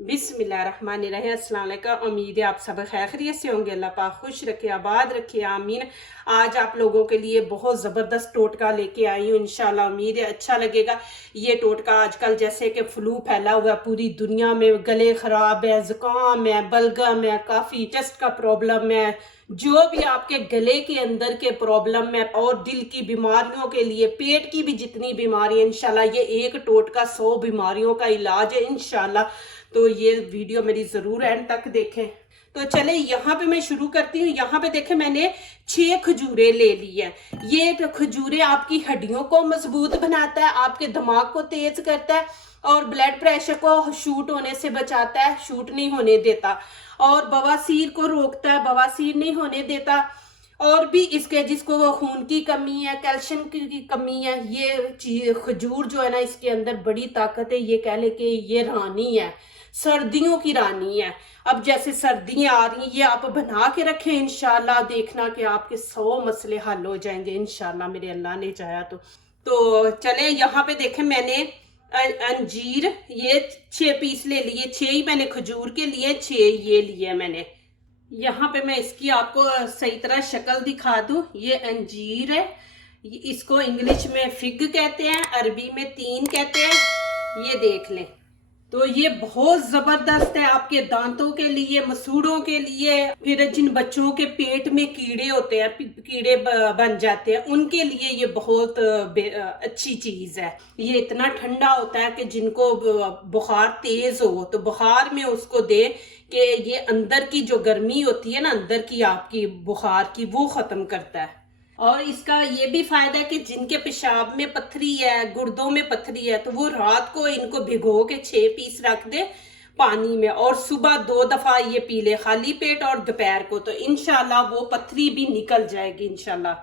बिस्मिल्लाहिर्रहमानिर्रहीम। अस्सलाम वालेकुम। उम्मीद है आप सब खैरियत से होंगे। अल्लाह पाक खुश रखे, आबाद रखे, आमीन। आज आप लोगों के लिए बहुत ज़बरदस्त टोटका लेके आई हूँ। इंशाल्लाह उम्मीद है अच्छा लगेगा। ये टोटका आजकल जैसे कि फ्लू फैला हुआ है पूरी दुनिया में, गले ख़राब है, ज़ुकाम है, बलगम है, काफ़ी चेस्ट का प्रॉब्लम है, जो भी आपके गले के अंदर के प्रॉब्लम है और दिल की बीमारियों के लिए, पेट की भी जितनी बीमारी है, इंशाल्लाह ये एक टोटका 100 बीमारियों का इलाज है इंशाल्लाह। तो ये वीडियो मेरी ज़रूर एंड तक देखें। तो चले यहाँ पे मैं शुरू करती हूँ। यहाँ पे देखें मैंने 6 खजूरें ले ली है। ये खजूरें आपकी हड्डियों को मजबूत बनाता है, आपके दिमाग को तेज करता है और ब्लड प्रेशर को शूट होने से बचाता है, शूट नहीं होने देता, और बवासीर को रोकता है, बवासीर नहीं होने देता। और भी इसके जिसको खून की कमी है, कैल्शियम की कमी है, ये चीज खजूर जो है ना, इसके अंदर बड़ी ताकत है। ये कह ले कि ये रानी है, सर्दियों की रानी है। अब जैसे सर्दियां आ रही हैं, ये आप बना के रखें, इंशाल्लाह देखना कि आपके 100 मसले हल हो जाएंगे इंशाल्लाह, मेरे अल्लाह ने चाहा तो चले यहाँ पे देखें मैंने अंजीर ये 6 पीस ले लिए, 6 ही मैंने खजूर के लिए, 6 ये लिए मैंने। यहाँ पे मैं इसकी आपको सही तरह शक्ल दिखा दूं। ये अंजीर है, इसको इंग्लिश में फिग कहते हैं, अरबी में तीन कहते हैं। ये देख लें, तो ये बहुत जबरदस्त है आपके दांतों के लिए, मसूड़ों के लिए, फिर जिन बच्चों के पेट में कीड़े होते हैं, कीड़े बन जाते हैं, उनके लिए ये बहुत अच्छी चीज है। ये इतना ठंडा होता है कि जिनको बुखार तेज हो तो बुखार में उसको दे कि ये अंदर की जो गर्मी होती है ना, अंदर की आपकी बुखार की, वो खत्म करता है। और इसका ये भी फायदा है कि जिनके पेशाब में पत्थरी है, गुर्दों में पत्थरी है, तो वो रात को इनको भिगो के 6 पीस रख दे पानी में, और सुबह 2 दफा ये पी ले खाली पेट, और दोपहर को, तो इंशाल्लाह वो पत्थरी भी निकल जाएगी इंशाल्लाह।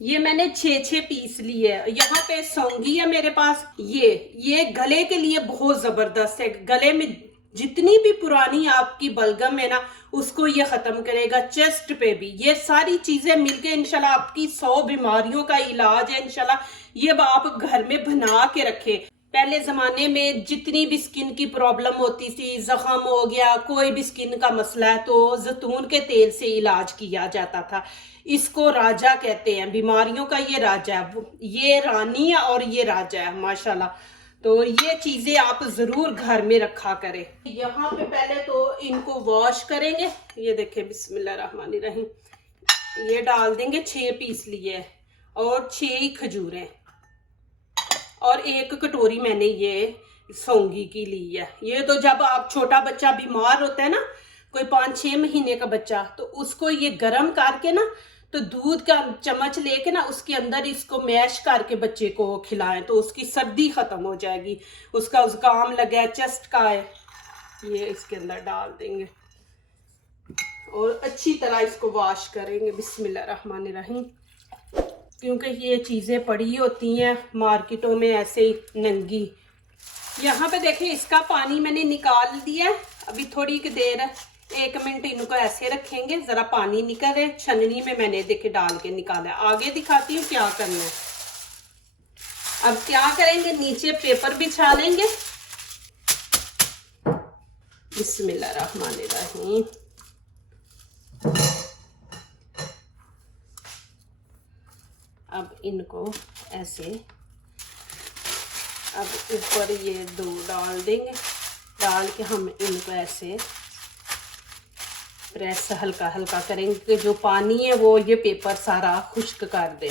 ये मैंने 6 पीस लिए है। यहाँ पे सौंगी है मेरे पास। ये गले के लिए बहुत जबरदस्त है। गले में जितनी भी पुरानी आपकी बलगम है ना, उसको ये खत्म करेगा। चेस्ट पे भी ये सारी चीजें मिलके इंशाल्लाह आपकी 100 बीमारियों का इलाज है इंशाल्लाह। ये आप घर में बना के रखें। पहले जमाने में जितनी भी स्किन की प्रॉब्लम होती थी, जख्म हो गया, कोई भी स्किन का मसला है, तो जैतून के तेल से इलाज किया जाता था। इसको राजा कहते हैं, बीमारियों का ये राजा है। ये रानी है और ये राजा है माशाल्लाह। तो ये चीजें आप जरूर घर में रखा करें। यहाँ पे पहले तो इनको वॉश करेंगे। ये देखें, बिस्मिल्लाहिर्रहमानिर्रहीम। ये डाल देंगे, 6 पीस लिए और 6 ही खजूरें, और 1 कटोरी मैंने ये सौंगी की ली है। ये तो जब आप छोटा बच्चा बीमार होता है ना, कोई 5-6 महीने का बच्चा, तो उसको ये गर्म करके ना, तो दूध का चम्मच लेके ना, उसके अंदर इसको मैश करके बच्चे को खिलाएं, तो उसकी सर्दी खत्म हो जाएगी। उसका जुकाम लगा है, चेस्ट का है, ये इसके अंदर डाल देंगे और अच्छी तरह इसको वॉश करेंगे। बिस्मिल्लाहिर्रहमानिर्रहीम। क्योंकि ये चीज़ें पड़ी होती हैं मार्केटों में ऐसे ही नंगी। यहाँ पे देखें, इसका पानी मैंने निकाल दिया। अभी थोड़ी देर 1 मिनट इनको ऐसे रखेंगे, जरा पानी निकल रहे। छन्नी में मैंने देखे डाल के निकाला। आगे दिखाती हूँ क्या करना है। अब क्या करेंगे, नीचे पेपर बिछा लेंगे। बिस्मिल्लाहिर्रहमानिर्रहीम। अब इनको ऐसे, अब ऊपर ये 2 डाल देंगे। डाल के हम इनको ऐसे प्रेस हल्का हल्का करेंगे कि जो पानी है वो ये पेपर सारा खुश्क कर दे।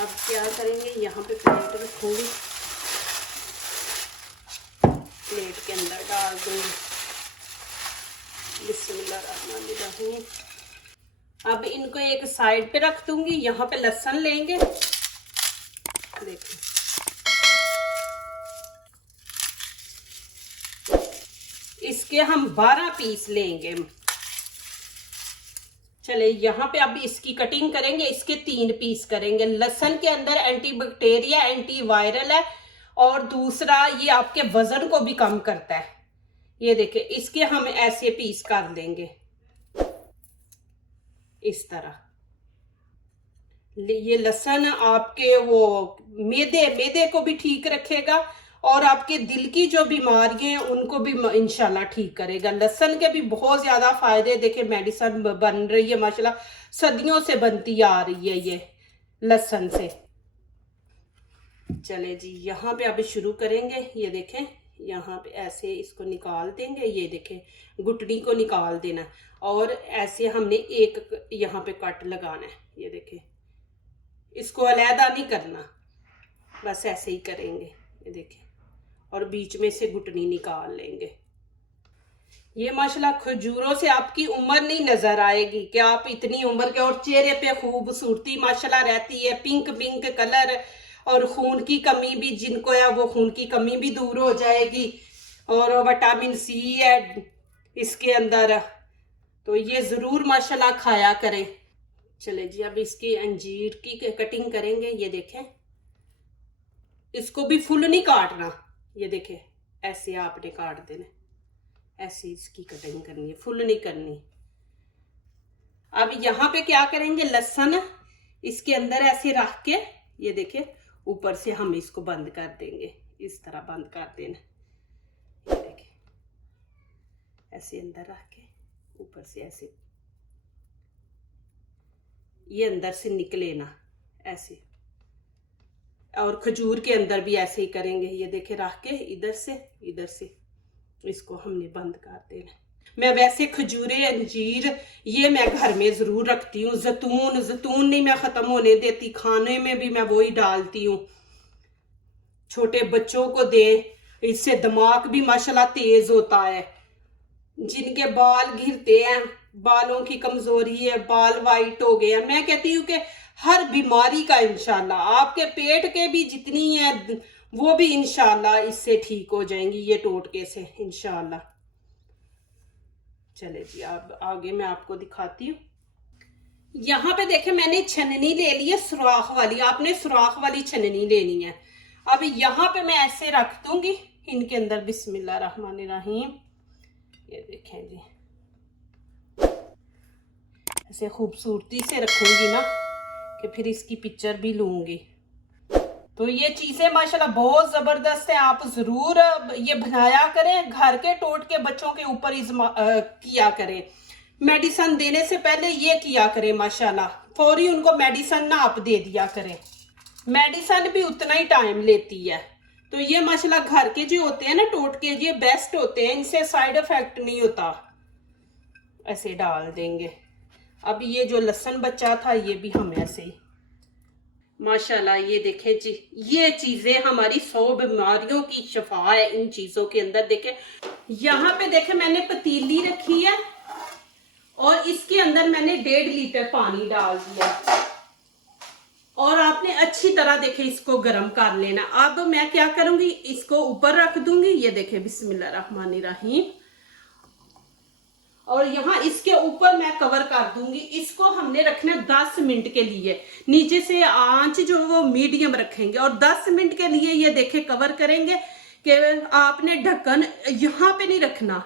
अब क्या करेंगे, यहाँ पे प्लेट रखूंगी, प्लेट के अंदर डाल दूंगी। बिस्मिल्लाहिर्रहमानिर्रहीम। अब इनको एक साइड पे रख दूंगी। यहाँ पे लहसुन लेंगे, देखिए इसके हम 12 पीस लेंगे। चले यहाँ पे अब इसकी कटिंग करेंगे। इसके 3 पीस करेंगे। लहसुन के अंदर एंटीबैक्टीरिया, एंटी वायरल है, और दूसरा ये आपके वजन को भी कम करता है। ये देखिए, इसके हम ऐसे पीस कर देंगे इस तरह। ये लहसुन आपके वो मैदे को भी ठीक रखेगा और आपके दिल की जो बीमारियां हैं उनको भी इंशाल्लाह ठीक करेगा। लहसुन के भी बहुत ज्यादा फायदे, देखे मेडिसिन बन रही है माशाल्लाह, सदियों से बनती आ रही है ये लहसुन से। चले जी, यहाँ पे अभी शुरू करेंगे। ये देखें, यहाँ पे ऐसे इसको निकाल देंगे। ये देखें, घुटनी को निकाल देना और ऐसे हमने एक यहाँ पे कट लगाना है। ये देखें, इसको अलहदा नहीं करना, बस ऐसे ही करेंगे। ये देखें, और बीच में से घुटनी निकाल लेंगे। ये माशाल्लाह खजूरों से आपकी उम्र नहीं नजर आएगी कि आप इतनी उम्र के, और चेहरे पे खूबसूरती माशाल्लाह रहती है, पिंक पिंक कलर, और खून की कमी भी जिनको है वो खून की कमी भी दूर हो जाएगी, और विटामिन सी है इसके अंदर, तो ये जरूर माशाल्लाह खाया करें। चले जी, अब इसकी अंजीर की कटिंग करेंगे। ये देखें, इसको भी फुल नहीं काटना। ये देखें, ऐसे आपने काट देना, ऐसे इसकी कटिंग करनी है, फुल नहीं करनी। अब यहाँ पे क्या करेंगे, लहसुन इसके अंदर ऐसे रख के, ये देखें, ऊपर से हम इसको बंद कर देंगे। इस तरह बंद कर देना। ये देखें, ऐसे अंदर रख के ऊपर से ऐसे, ये अंदर से निकले ना, ऐसे। और खजूर के अंदर भी ऐसे ही करेंगे। ये देखे, रख के इधर से इसको हमने बंद कर देना। मैं वैसे खजूरे, अंजीर ये मैं घर में जरूर रखती हूँ। जैतून नहीं मैं खत्म होने देती, खाने में भी मैं वही डालती हूँ। छोटे बच्चों को दे, इससे दिमाग भी माशाल्लाह तेज होता है। जिनके बाल घिरते हैं, बालों की कमजोरी है, बाल वाइट हो गए हैं, मैं कहती हूँ कि हर बीमारी का इंशाल्लाह, आपके पेट के भी जितनी है वो भी इंशाल्लाह इससे ठीक हो जाएंगी, ये टोटके से इंशाल्लाह। चले जी, अब आगे मैं आपको दिखाती हूँ। यहाँ पे देखे, मैंने छननी ले ली है सुराख वाली, आपने सुराख वाली छननी लेनी है। अब यहाँ पे मैं ऐसे रख दूंगी इनके अंदर, बिस्मिल्लाह रहमान रहीम। ये देखें जी, ऐसे खूबसूरती से रखूंगी ना कि फिर इसकी पिक्चर भी लूंगी। तो ये चीजें माशाल्लाह बहुत जबरदस्त है, आप जरूर ये बनाया करें, घर के टोटके बच्चों के ऊपर किया करें। मेडिसिन देने से पहले ये किया करें माशाल्लाह, फौरी उनको मेडिसिन ना आप दे दिया करें, मेडिसिन भी उतना ही टाइम लेती है। तो ये माशाल्लाह घर के जो होते हैं ना टोटके, ये बेस्ट होते हैं, इनसे साइड इफेक्ट नहीं होता। ऐसे डाल देंगे। अब ये जो लहसुन बचा था ये भी हम ऐसे ही माशाल्लाह, ये देखें जी, ये चीजें हमारी 100 बीमारियों की शफा है इन चीजों के अंदर। देखें, यहाँ पे देखें मैंने पतीली रखी है और इसके अंदर मैंने 1.5 लीटर पानी डाल दिया, और आपने अच्छी तरह देखे इसको गर्म कर लेना। अब मैं क्या करूंगी, इसको ऊपर रख दूंगी। ये देखे, बिस्मिल्लाह रहमान रहीम, और यहाँ इसके ऊपर मैं कवर कर दूंगी। इसको हमने रखना 10 मिनट के लिए, नीचे से आंच जो वो मीडियम रखेंगे, और 10 मिनट के लिए ये देखे कवर करेंगे कि आपने ढक्कन यहाँ पे नहीं रखना,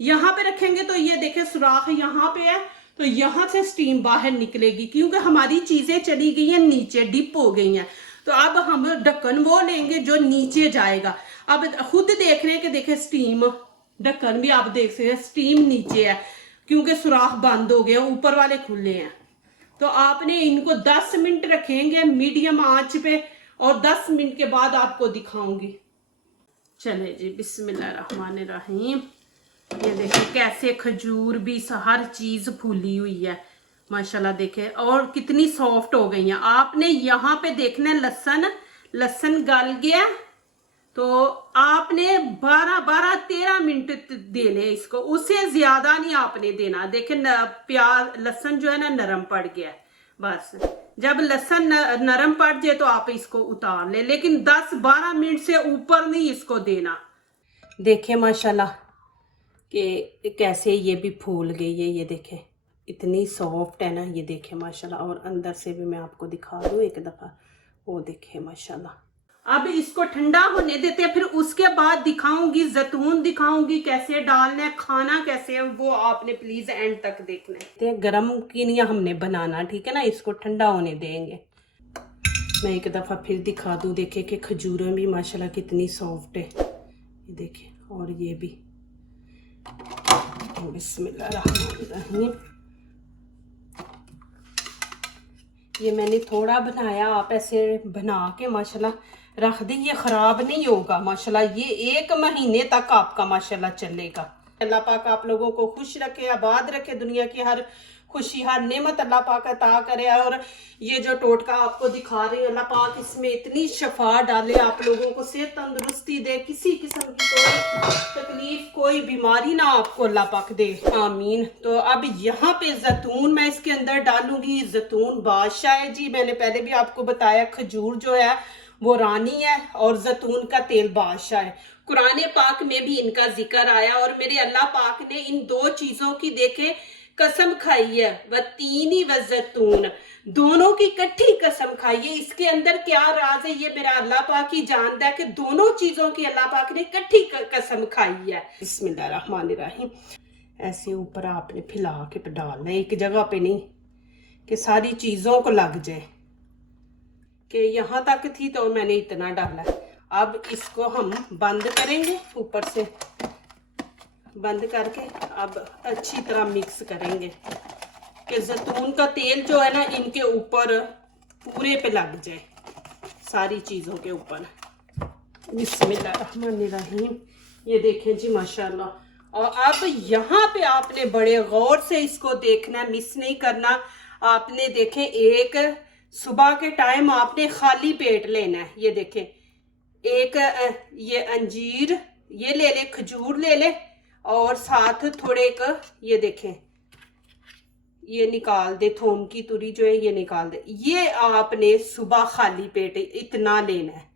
यहाँ पे रखेंगे तो ये देखे सुराख यहाँ पे है, तो यहाँ से स्टीम बाहर निकलेगी, क्योंकि हमारी चीजें चली गई हैं नीचे, डिप हो गई हैं। तो अब हम ढक्कन वो लेंगे जो नीचे जाएगा। अब खुद देख रहे हैं कि देखे स्टीम, ढक्कन भी आप देख सकते हैं स्टीम नीचे है, क्योंकि सुराख बंद हो गए, ऊपर वाले खुले हैं। तो आपने इनको 10 मिनट रखेंगे मीडियम आंच पे, और 10 मिनट के बाद आपको दिखाऊंगी। चले जी, बिस्मिल्लाह रहमान रहीम। ये देखें कैसे खजूर भी हर चीज फूली हुई है माशाल्लाह, देखे, और कितनी सॉफ्ट हो गई है। आपने यहाँ पे देखना है लहसुन गल गया, तो आपने 12-13 मिनट देने इसको, उससे ज्यादा नहीं आपने देना। देखे प्याज लहसुन जो है ना नरम पड़ गया, बस जब लहसुन नरम पड़ जाए तो आप इसको उतार ले, लेकिन 10-12 मिनट से ऊपर नहीं इसको देना। देखे माशाल्लाह कि कैसे ये भी फूल गई है, ये देखें इतनी सॉफ्ट है ना, ये देखें माशाल्लाह। और अंदर से भी मैं आपको दिखा दूँ एक दफ़ा, वो देखें माशाल्लाह। अब इसको ठंडा होने देते हैं, फिर उसके बाद दिखाऊंगी, जैतून दिखाऊंगी कैसे डालना है, खाना कैसे है, वो आपने प्लीज एंड तक देखना है। गरम की नहीं हमने बनाना, ठीक है ना, इसको ठंडा होने देंगे। मैं एक दफ़ा फिर दिखा दूँ, देखे कि खजूरें भी माशाल्लाह कितनी सॉफ्ट है, ये देखे, और ये भी। बिस्मिल्लाहिर्रहमानिर्रहीम। ये मैंने थोड़ा बनाया, आप ऐसे बना के माशाल्लाह रख दी, ये ख़राब नहीं होगा माशाल्लाह, ये 1 महीने तक आपका माशाल्लाह चलेगा। अल्लाह पाक आप लोगों को खुश रखे, आबाद रखे, दुनिया की हर खुशी हर नेमत अल्लाह पाक अता करे। और ये जो टोटका आपको दिखा रही है, अल्लाह पाक इसमें इतनी शफा डाले, आप लोगों को सेहत तंदुरुस्ती दे, किसी किस्म की कोई तकलीफ कोई बीमारी ना आपको अल्लाह पाक दे, आमीन। तो अब यहाँ पे जैतून मैं इसके अंदर डालूंगी। जैतून बादशाह है जी, मैंने पहले भी आपको बताया, खजूर जो है वो रानी है और जैतून का तेल बादशाह है। कुरान पाक में भी इनका जिक्र आया और मेरे अल्लाह पाक ने इन 2 चीजों की देखे कसम खाई है, व तीनी व जैतून, दोनों की इकट्ठी कसम खाई है। इसके अंदर क्या राज है, ये मेरा अल्लाह पाक ही जानता है कि दोनों चीजों की अल्लाह पाक ने इकट्ठी कसम खाई है। बिस्मिल्लाहिर्रहमानिर्रहीम। ऐसे ऊपर आपने फैला के डालना है, एक जगह पे नहीं, कि सारी चीजों को लग जाए, कि यहाँ तक थी तो मैंने इतना डाला। अब इसको हम बंद करेंगे, ऊपर से बंद करके अब अच्छी तरह मिक्स करेंगे कि जैतून का तेल जो है ना इनके ऊपर पूरे पे लग जाए, सारी चीज़ों के ऊपर। बिस्मिल्लाहिर्रहमानिर्रहीम। ये देखें जी माशाल्लाह। और अब यहाँ पे आपने बड़े गौर से इसको देखना, मिस नहीं करना। आपने देखें, एक सुबह के टाइम आपने खाली पेट लेना है। ये देखें, एक ये अंजीर ये ले ले, खजूर ले ले, और साथ थोड़े एक ये देखें, ये निकाल दे, थोम की तुरी जो है ये निकाल दे। ये आपने सुबह खाली पेट इतना लेना है।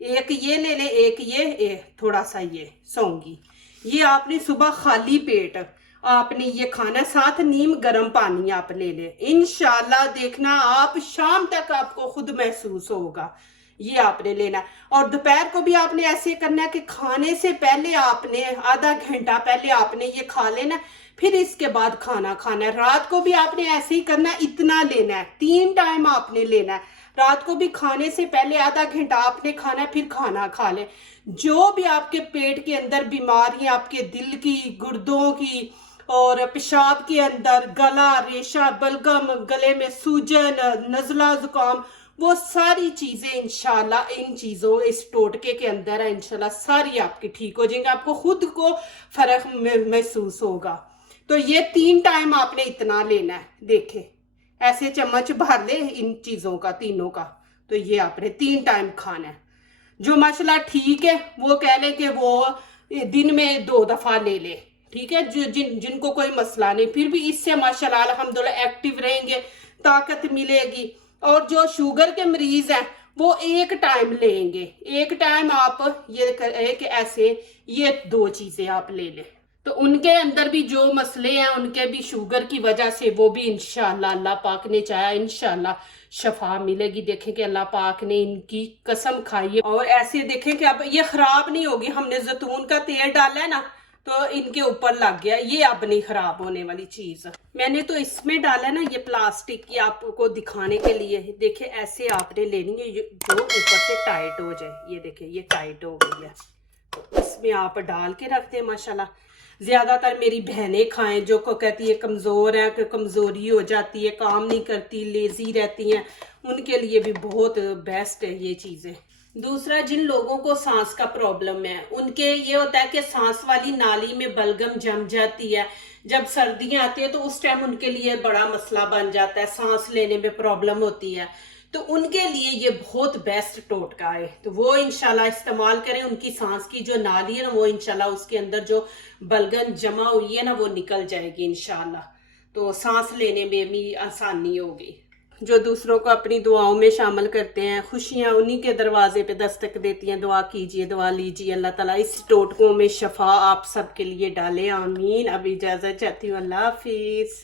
एक ये ले ले, एक ये थोड़ा सा ये सौंगी, ये आपने सुबह खाली पेट आपने ये खाना, साथ नीम गर्म पानी आप ले ले। इंशाल्लाह देखना आप शाम तक आपको खुद महसूस होगा, ये आपने लेना। और दोपहर को भी आपने ऐसे करना है कि खाने से पहले आपने आधा घंटा पहले आपने ये खा लेना, फिर इसके बाद खाना खाना है। रात को भी आपने ऐसे ही करना है, इतना लेना है, 3 टाइम आपने लेना है। रात को भी खाने से पहले आधा घंटा आपने खाना है, फिर खाना खा ले। जो भी आपके पेट के अंदर बीमारियां, आपके दिल की, गुर्दों की और पेशाब के अंदर गला रेशा, बलगम, गले में सूजन, नजला जुकाम, वो सारी चीजें इंशाल्लाह इन चीजों इस टोटके के अंदर है, इंशाल्लाह सारी आपकी ठीक हो जाएंगी, आपको खुद को फर्क महसूस होगा। तो ये 3 टाइम आपने इतना लेना है। देखे ऐसे चम्मच भर ले इन चीजों का, तीनों का, तो ये आपने 3 टाइम खाना है। जो माशाल्लाह ठीक है वो कह ले कि वो दिन में 2 दफा ले ले, ठीक है। जो जिनको कोई मसला नहीं, फिर भी इससे माशाल्लाह अल्हम्दुलिल्लाह एक्टिव रहेंगे, ताकत मिलेगी। और जो शुगर के मरीज हैं वो 1 टाइम लेंगे, 1 टाइम आप ये कि ऐसे ये 2 चीजें आप ले लें, तो उनके अंदर भी जो मसले हैं, उनके भी शुगर की वजह से वो भी इंशाल्लाह अल्लाह पाक ने चाहा इंशाल्लाह शफा मिलेगी। देखें कि अल्लाह पाक ने इनकी कसम खाई है। और ऐसे देखें कि अब ये खराब नहीं होगी, हमने जैतून का तेल डाला है ना, तो इनके ऊपर लग गया, ये अब नहीं खराब होने वाली चीज। मैंने तो इसमें डाला ना ये प्लास्टिक की, आपको दिखाने के लिए। देखिए ऐसे आपने लेनी है जो ऊपर से टाइट हो जाए। ये देखिए ये टाइट हो गई है, तो इसमें आप डाल के रखते हैं माशाल्लाह। ज्यादातर मेरी बहनें खाएं जो को कहती है कमजोर है, कि कमजोरी हो जाती है, काम नहीं करती, लेजी रहती हैं, उनके लिए भी बहुत बेस्ट है ये चीजें। दूसरा, जिन लोगों को सांस का प्रॉब्लम है, उनके ये होता है कि सांस वाली नाली में बलगम जम जाती है। जब सर्दियां आती है तो उस टाइम उनके लिए बड़ा मसला बन जाता है, सांस लेने में प्रॉब्लम होती है, तो उनके लिए ये बहुत बेस्ट टोटका है। तो वो इंशाल्लाह इस्तेमाल करें, उनकी सांस की जो नाली है ना, वो इंशाल्लाह उसके अंदर जो बलगम जमा हुई है ना वो निकल जाएगी इंशाल्लाह, तो सांस लेने में भी आसानी होगी। जो दूसरों को अपनी दुआओं में शामिल करते हैं, खुशियां उन्हीं के दरवाजे पे दस्तक देती हैं। दुआ कीजिए, दुआ लीजिए, अल्लाह ताला इस टोटकों में शफा आप सबके लिए डाले, आमीन। अब इजाजत चाहती हूँ, अल्लाह हाफिज।